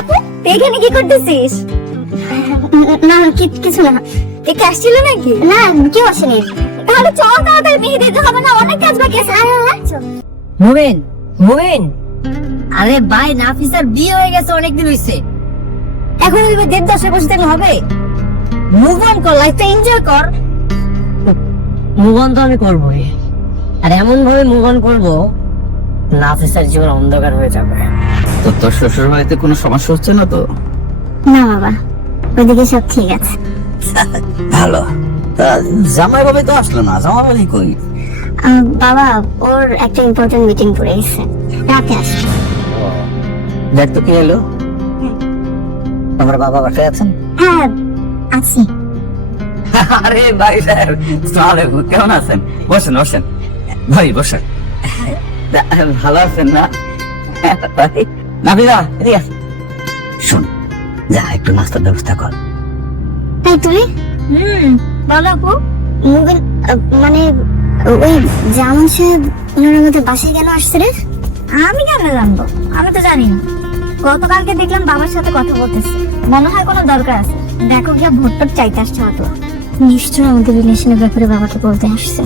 আপু এখানে কি করতেছিস? না কিছু না। দেখে আসছিল নাকি? না কেউ আসেনি। তাহলে চল তাড়াতাড়ি বিয়ে দিতে হবে না, অনেক কাজ বাকি আছে। মুবিন, মুবিন, আরে ভাই নাফিসার বিয়ে হয়ে গেছে, অনেকদিন হইছে। এখন ওই দেবদাসে বসে থাকলে হবে? মুভ অন কর, লাইফটা এনজয় কর। মুভ অন তো আমি করবোই, আর এমন ভাবে মুভ অন করবো নাফিসার জীবন অন্ধকার হয়ে যাবে। তো তোর শ্বশুর বাড়িতে কোনো সমস্যা হচ্ছে না তো? না বাবা, ওইদিকে সব ঠিক আছে। ভালো। তা জামাই বাবা তো আসলো না, জামাই বাবা কই? বাবা ওর একটা ইম্পর্টেন্ট মিটিং পড়ে গেছে, রাতে আসবে। দেখ তো কি হলো। আমার বাবা বাসায় আছেন? হ্যাঁ আছি। আরে ভাই সাহেব, আসসালামু আলাইকুম, কেমন আছেন? বসেন বসেন ভাই, বসেন। ভালো আছেন না? নাবিলা এদিকে আয়। শোন, যা একটু নাস্তার ব্যবস্থা কর। তাই তুমি? বলো আপু। মুবিন মানে ওই জামান সাহেব ওনার মধ্যে বাসায় কেন আসছে রে? আমি কেন জানবো, আমি তো জানি না। গতকালকে দেখলাম বাবার সাথে কথা বলতেছে, মনে হয় কোনো দরকার আছে। দেখো গিয়া ভোটটা চাইতে আসছে হয়তো। নিশ্চয় আমাদের রিলেশনের ব্যাপারে বাবাকে বলতে আসছে।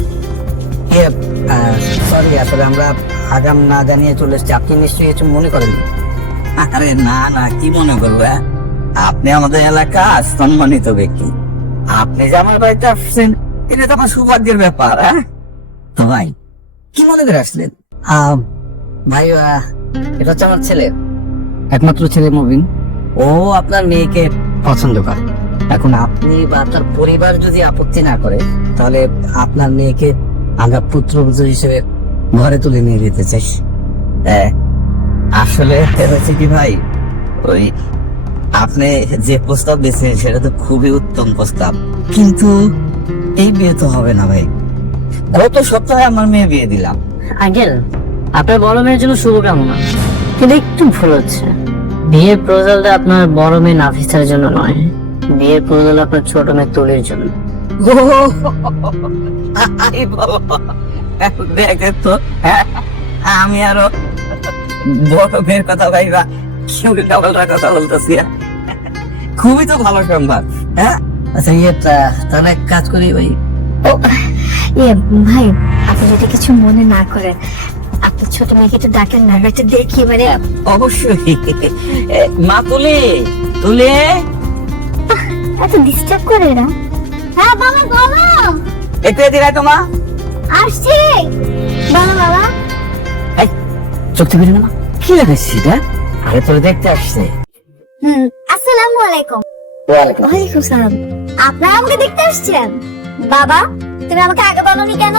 সরি, আসলে আমরা আগাম না জানিয়ে চলে এসেছি, আপনি নিশ্চয়ই কিছু মনে করেন। আরে না না, কি মনে করবো? আপনি আমাদের এলাকা সম্মানিত ব্যক্তি, আপনি যে আমার বাড়িতে আসছেন এটা তো আমার সৌভাগ্যের ব্যাপার। তো ভাই কি মনে করে আসলেন? ভাই এটা হচ্ছে আমার ছেলে, একমাত্র ছেলে মুবিন। ও আপনার মেয়েকে পছন্দ করে। এখন আপনি বা আপনার পরিবার যদি আপত্তি না করে, তাহলে আপনার মেয়েকে আমরা পুত্রবধূ হিসেবে ঘরে তুলে নিয়ে যেতে চাই। আসলে হচ্ছে কি ভাই, ওই আপনি যে প্রস্তাব দিয়েছেন সেটা তো খুবই উত্তম প্রস্তাব, কিন্তু এই বিয়ে তো হবে না ভাই। গত সপ্তাহে আমার মেয়ে বিয়ে দিলাম। আঙ্কেল, আপনার বড় মেয়ের জন্য শুভকামনা, কিন্তু একটু ভুল হচ্ছে। বিয়ের প্রপোজালটা আপনার বড় মেয়ে নাফিসার জন্য নয়, বিয়ের প্রপোজাল আপনার ছোট মেয়ে তুলির জন্য। দেখে তো, আমি আরো বড় মেয়ের কথা ভাইবা কেউ ডাবলটার কথা বলতেছি। খুবই তো ভালো সংবাদ। হ্যাঁ আচ্ছা, তাহলে এক কাজ করি ভাই। ভাই আপনি যদি কিছু মনে না করেন, আপনি ছোট মেয়েকে একটু ডাকেন না, একটু দেখি। মানে অবশ্যই। মা তুলে তুলে এত ডিস্টার্ব করে না। হ্যাঁ বাবা বলো। একটু এদিকে রাখো মা। আসছি। বলো বাবা। চোখ থেকে না মা, কি লাগাইছিস এটা? আরে তোরে দেখতে আসছে। আসসালামু আলাইকুম। ওয়ালাইকুম ওয়ালাইকুম সালাম। আপনারা আমাকে দেখতে আসছেন? বাবা তুমি আমাকে আগে বলনি কেন?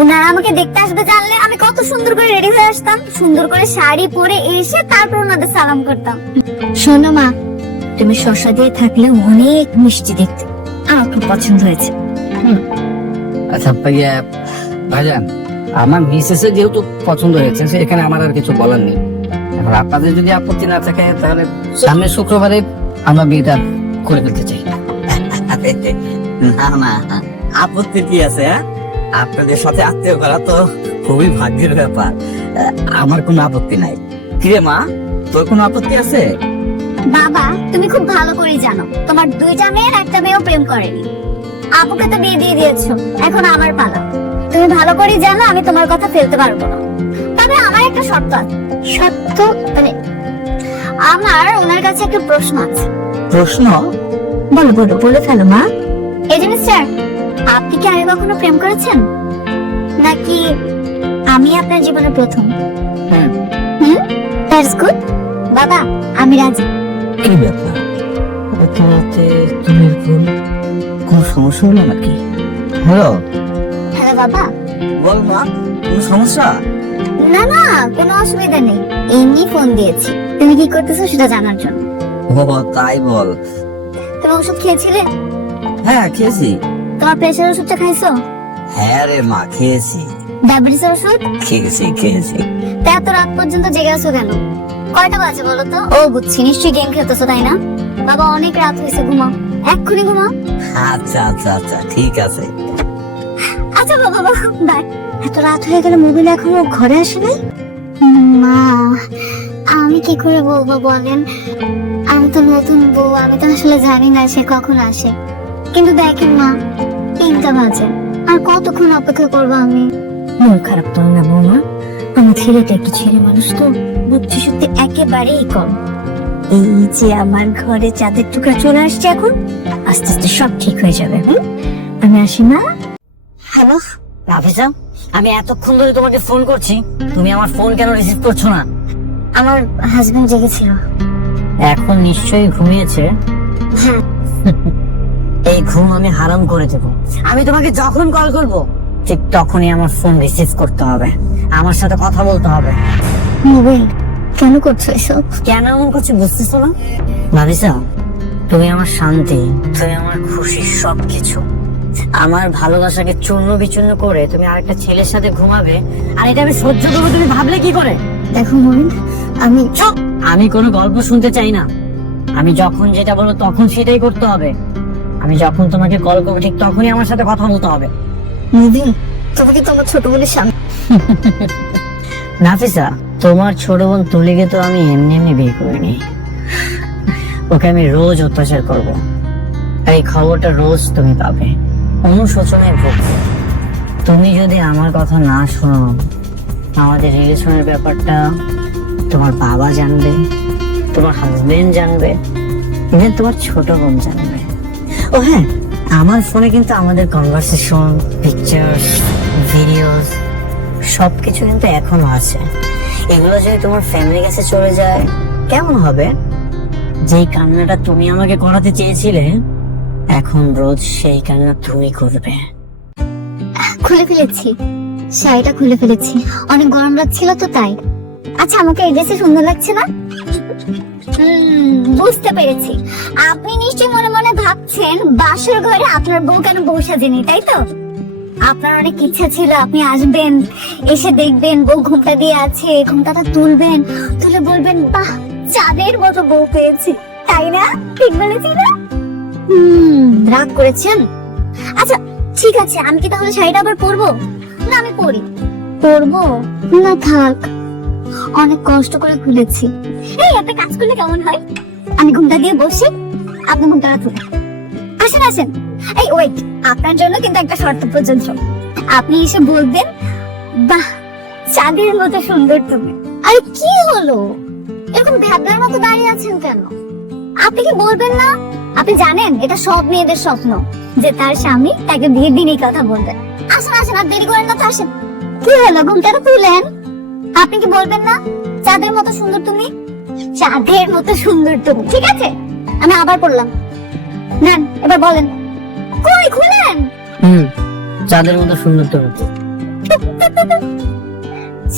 ওনারা আমাকে দেখতে আসবে জানলে আমি কত সুন্দর করে রেডি হয়ে আসতাম, সুন্দর করে শাড়ি পরে এসে তারপর ওনাদের সালাম করতাম। শোনো মা, তুমি শসা দিয়ে থাকলে অনেক মিষ্টি দেখতে, আমার খুব পছন্দ হয়েছে। আচ্ছা ভাইজান, আমার মিসেসের যেহেতু পছন্দ হয়েছে সেখানে আমার আর কিছু বলার নেই। এখন আপনাদের যদি আপত্তি না থাকে তাহলে সামনের শুক্রবারে আমরা বিয়েটা করে ফেলতে চাই। না না, আপত্তি কি আছে? আপনাদের সাথে আত্মীয় করা তো খুবই ভাগ্যের ব্যাপার, আমার কোনো আপত্তি নাই। কিরে মা, তোর কোনো আপত্তি আছে? বাবা তুমি খুব ভালো করে জানো তোমার দুইটা মেয়ের একটা মেয়েও প্রেম করেনি। আপুকে তো বিয়ে দিয়ে দিয়েছো, এখন আমার পালা। তুমি ভালো করে জানো আমি তোমার কথা ফেলতে পারবো না, তবে আমার একটা শর্ত আছে। শর্ত মানে আমার ওনার কাছে একটা প্রশ্ন আছে। প্রশ্ন? বলো বলো, বলে ফেলো মা। এই যে মিস্টার, আপনি কি আগে কখনো প্রেম করেছেন, নাকি আমি আপনার জীবনে প্রথম? দ্যাটস গুড বাবা, আমি রাজি। কি ব্যাপার, তোমাতে তুমি কোন সমস্যা হলো নাকি? হ্যালো হ্যালো বাবা। বল মা, কোন সমস্যা? না না, কোনো অসুবিধা নেই, এমনি ফোন দিয়েছি তুমি কি করতেছো সেটা জানার জন্য। ও তাই বল। তুমি ওষুধ খেয়েছিলে? হ্যাঁ খেয়েছি। তোমার প্রেশার ওষুধটা খাইছো? হ্যাঁ রে মা, খেয়েছি। ডায়াবেটিসের ওষুধ? খেয়েছি। তা এত রাত পর্যন্ত জেগে আছো কেন? কয়টা বাজে বলো তো? ও বুঝছি, নিশ্চয়ই গেম খেলতেছো তাই না? বাবা অনেক রাত হয়েছে, ঘুমাও, এক্ষুনি ঘুমাও। আচ্ছা ঠিক আছে। আচ্ছা বাবা বাই। এত রাত হয়ে গেল, মোবাইল এখনো ঘরে আসে নাই? মা আমি কি করে বলবো বলেন? আমি তো নতুন বউ, আমি তো আসলে জানি না সে কখন আসে। কিন্তু দেখেন না, 3টা বাজে, আর কতক্ষণ অপেক্ষা করবো আমি? মন খারাপ করো না বৌমা, আমার ছেলেটা একটু ছেলে মানুষ তো, বুদ্ধি সত্যি একেবারেই কম। এই যে আমার ঘরে চাঁদের টুকরা চলে আসছে, এখন আস্তে আস্তে সব ঠিক হয়ে যাবে। আমি আসি না? হ্যালো, রাফিসা, আমি এতক্ষণ ধরে তোমাকে ফোন করছি, তুমি আমার ফোন কেন রিসিভ করছো না? আমার হাজবেন্ড জেগেছিল। এখন নিশ্চয়ই ঘুমিয়েছে। হ্যাঁ। এই ঘুম আমি হারাম করে দেব। আমি তোমাকে যখন কল করব ঠিক তখনই আমার ফোন রিসিভ করতে হবে, আমার সাথে কথা বলতে হবে। মুবিন, কেন করছো এসব? কেন এমন করছি বুঝতেছো না? ভাবিসা, তুমি আমার শান্তি, তুমি আমার খুশি, সবকিছু। আমার ভালোবাসাকে চূর্ণ বিচূর্ণ করে তুমি আরেকটা ছেলের সাথে ঘুমাবে, আর এটা আমি সহ্য করবো তুমি ভাবলে কি করে? দেখো মুবিন, আমি চুপ! আমি কোনো গল্প শুনতে চাই না। আমি যখন যেটা বলবো তখন সেটাই করতে হবে। আমি যখন তোমাকে কল করবো ঠিক তখনই আমার সাথে কথা বলতে হবে। মুবিন, তোমাকে তোমার ছোট বোনের সামনে। নাফিসা, তোমার ছোট বোন তুলিকে তো আমি এমনি এমনি বিয়ে করিনি। ওকে আমি রোজ অত্যাচার করব, আর এই খবরটা রোজ তুমি পাবে। অনুশোচনায় ভুগবে। তুমি যদি আমার কথা না শোনো, আমাদের রিলেশনের ব্যাপারটা তোমার বাবা জানবে, তোমার হাজবেন্ড জানবে, ইভেন তোমার ছোট বোন জানবে। ও হ্যাঁ, আমার ফোনে কিন্তু আমাদের কনভারসেশন, পিকচার্স, ভিডিওস সবকিছু কিন্তু এখনো আছে। এগুলো যদি তোমার ফ্যামিলির কাছে চলে যায় কেমন হবে? যেই কান্নাটা তুমি আমাকে করাতে চেয়েছিলে, এখন রোজ সেই কান্না তুমি করবে। খুলে ফেলেছি, শাড়িটা খুলে ফেলেছি, অনেক গরম লাগছিল তো তাই। আচ্ছা, আমাকে এই ড্রেসে সুন্দর লাগছে না? বুঝতে পেরেছি, আপনি নিশ্চয়ই মনে মনে ভাবছেন বাসর ঘরে আপনার বউ কেন বউ সাজেনি, তাই তো? আপনার অনেক ইচ্ছা ছিল আপনি আসবেন, এসে দেখবেন বউ ঘুমটা দিয়ে আছে, ঘুমটাটা তুলবেন, তুলে বলবেন বাহ, চাঁদের মতো বউ পেয়েছি, তাই না? ঠিক বলেছি না? রাগ করেছেন? আচ্ছা ঠিক আছে, আমি কি তাহলে শাড়িটা আবার পরবো? না, আমি পরবো না, থাক, অনেক কষ্ট করে খুলেছি। এই একটা কাজ করলে কেমন হয়? আমি ঘুমটা দিয়ে বসি, আপনি ঘুমটা তুলে আসেন। আসেন, এই ওয়েট, আপনার জন্য কিন্তু একটা শর্ত পর্যন্ত। আপনি এসে বলবেন বাহ, চাঁদের মতো সুন্দর তুমি। আরে কি হলো, এরকম ভ্যাবলার মতো দাঁড়িয়ে আছেন কেন? আপনি কি বলবেন না? আপনি জানেন এটা সব মেয়েদের স্বপ্ন যে তার স্বামী তাকে বিয়ের দিনই কথা বলবে। আসেন আসেন, আর দেরি করেন না তো, আসেন। কি হলো, ঘুমটাটা তুলেন। আপনি কি বলবেন না চাঁদের মতো সুন্দর তুমি? চাঁদের মতো সুন্দর তুমি, ঠিক আছে? আমি আবার পড়লাম, নেন এবার বলেন। কই, খুলেন। চাঁদের মতো সুন্দর তুমি।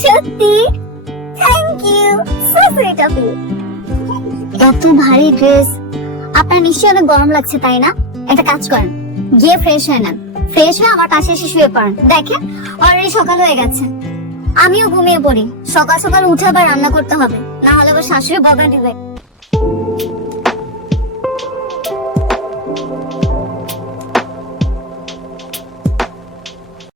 সত্যি? Thank you, so sweet of you. এত ভারী ড্রেস, আপনার নিশ্চয়ই অনেক গরম লাগছে তাই না? একটা কাজ করেন, গিয়ে ফ্রেশ হয়ে নেন, ফ্রেশ হয়ে আমার পাশে এসে শুয়ে পড়েন। দেখেন অলরেডি সকাল হয়ে গেছে, আমিও ঘুমিয়ে পড়ি। সকাল সকাল উঠে আবার রান্না করতে হবে, না হলে আবার শাশুড়ি বকা দিবে।